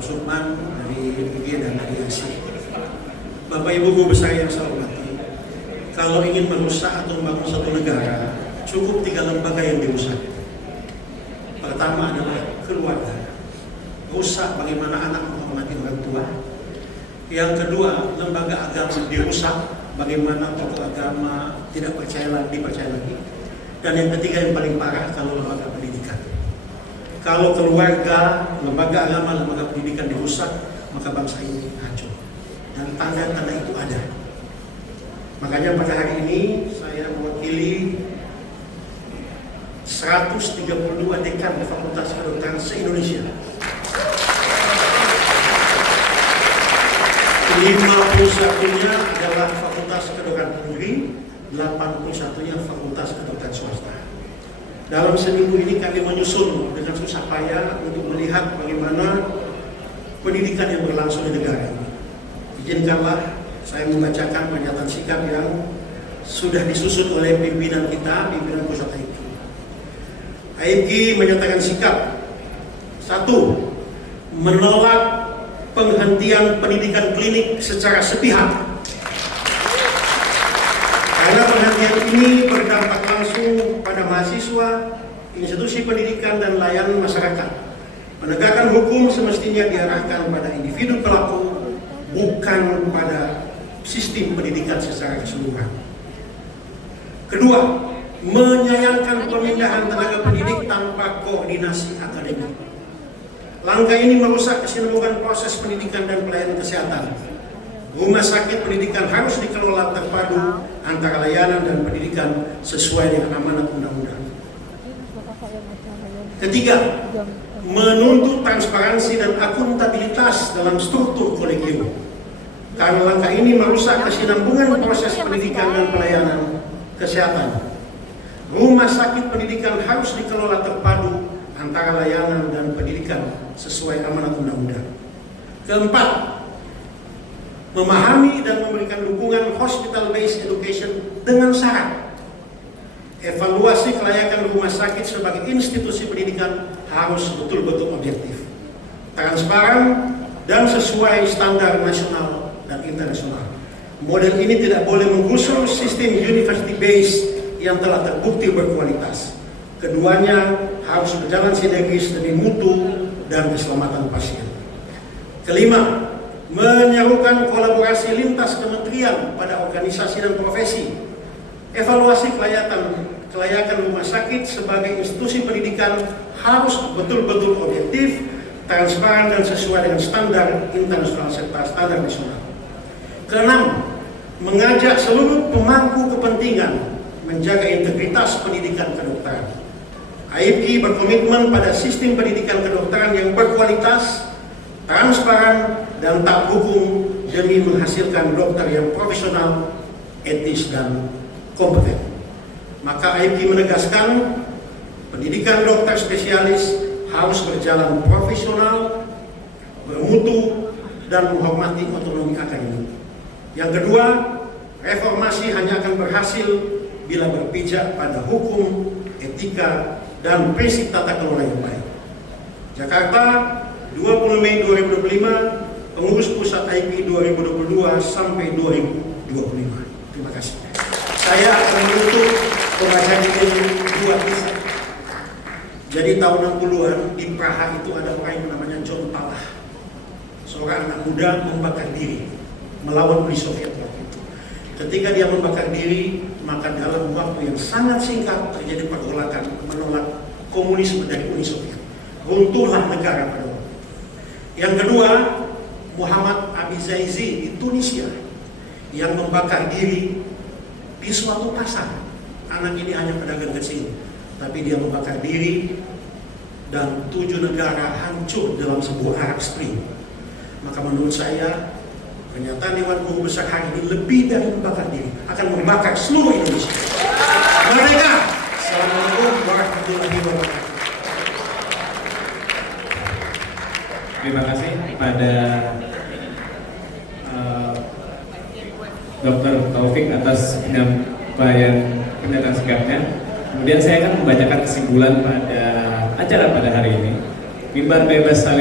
Prof. Sukman, dari UG dan dari ASI. Bapak Ibu Guru Besar yang saya hormati, kalau ingin merusak atau membangun satu negara, cukup 3 lembaga yang dirusak. Pertama adalah keluarga. Rusak bagaimana anak menghormati orang tua. Yang kedua, lembaga agama dirusak, bagaimana tokoh agama tidak dipercaya lagi. Dan yang ketiga yang paling parah, kalau lembaga pendidikan. Kalau keluarga, lembaga agama, lembaga pendidikan dirusak, maka bangsa ini hancur. Dan tanda-tanda itu ada. Makanya pada hari ini saya mewakili 132 dekan Fakultas Kedokteran se-Indonesia. 51-nya adalah Fakultas Kedokteran Negeri, 81-nya Fakultas Kedokteran swasta. Dalam seminggu ini kami menyusun dengan susah payah untuk melihat bagaimana pendidikan yang berlangsung di negara ini. Izinkanlah saya membacakan pernyataan sikap yang sudah disusun oleh pimpinan kita, pimpinan pusat AIPGI. AIPGI menyatakan sikap 1. Menolak penghentian pendidikan klinik secara sepihak. Karena penghentian ini berdampak langsung pada mahasiswa, institusi pendidikan, dan layanan masyarakat. Penegakan hukum semestinya diarahkan pada individu pelaku, bukan pada sistem pendidikan secara keseluruhan. Kedua, menyayangkan pemindahan tenaga pendidik tanpa koordinasi akademik. Langkah ini merusak kesinambungan proses pendidikan dan pelayanan kesehatan. Rumah sakit pendidikan harus dikelola terpadu antara layanan dan pendidikan sesuai dengan amanat undang-undang. Ketiga, menuntut transparansi dan akuntabilitas dalam struktur kolegium. Karena langkah ini merusak kesinambungan proses pendidikan dan pelayanan kesehatan. Rumah sakit pendidikan harus dikelola terpadu antara layanan dan pendidikan sesuai amanat undang-undang. Keempat, memahami dan memberikan dukungan hospital-based education dengan syarat evaluasi kelayakan rumah sakit sebagai institusi pendidikan harus betul-betul objektif, transparan, dan sesuai standar nasional dan internasional. Model ini tidak boleh menggusur sistem university-based yang telah terbukti berkualitas. Keduanya harus berjalan sinergis demi mutu dan keselamatan pasien. Kelima, menyerukan kolaborasi lintas kementerian pada organisasi dan profesi. Evaluasi kelayakan rumah sakit sebagai institusi pendidikan harus betul-betul objektif, transparan, dan sesuai dengan standar internasional serta standar nasional. Keenam, mengajak seluruh pemangku kepentingan menjaga integritas pendidikan kedokteran. AIPGI berkomitmen pada sistem pendidikan kedokteran yang berkualitas, transparan, dan taat hukum demi menghasilkan dokter yang profesional, etis, dan kompeten. Maka AIPGI menegaskan pendidikan dokter spesialis harus berjalan profesional, bermutu, dan menghormati otonomi akademik. Yang kedua, reformasi hanya akan berhasil bila berpijak pada hukum, etika, dan prinsip tata kelola yang baik. Jakarta, 20 Mei 2025, pengurus pusat AIPGI 2022 sampai 2025. Terima kasih. Saya akan menutup pembacaan ini 2 kisah. Jadi tahun 60-an di Praha itu ada orang yang namanya John Palah, seorang anak muda membakar diri melawan Uni Soviet waktu itu. Ketika dia membakar diri, maka dalam waktu yang sangat singkat terjadi pergolakan menolak komunisme dari Uni Soviet. Runtuhlah negara pada waktu itu. Yang kedua, Muhammad Abizaizi di Tunisia yang membakar diri di suatu pasar. Anak ini hanya pedagang kecil, tapi dia membakar diri dan 7 negara hancur dalam sebuah Arab Spring. Maka menurut saya, pernyataan Dewan Guru Besar hari ini lebih dari membakar diri, akan membakar seluruh Indonesia. Merdeka! Assalamualaikum warahmatullahi wabarakatuh. Terima kasih pada Dr. Taufik atas pernyataan sikapnya. Kemudian saya akan membacakan kesimpulan pada acara pada hari ini. Mimbar bebas saling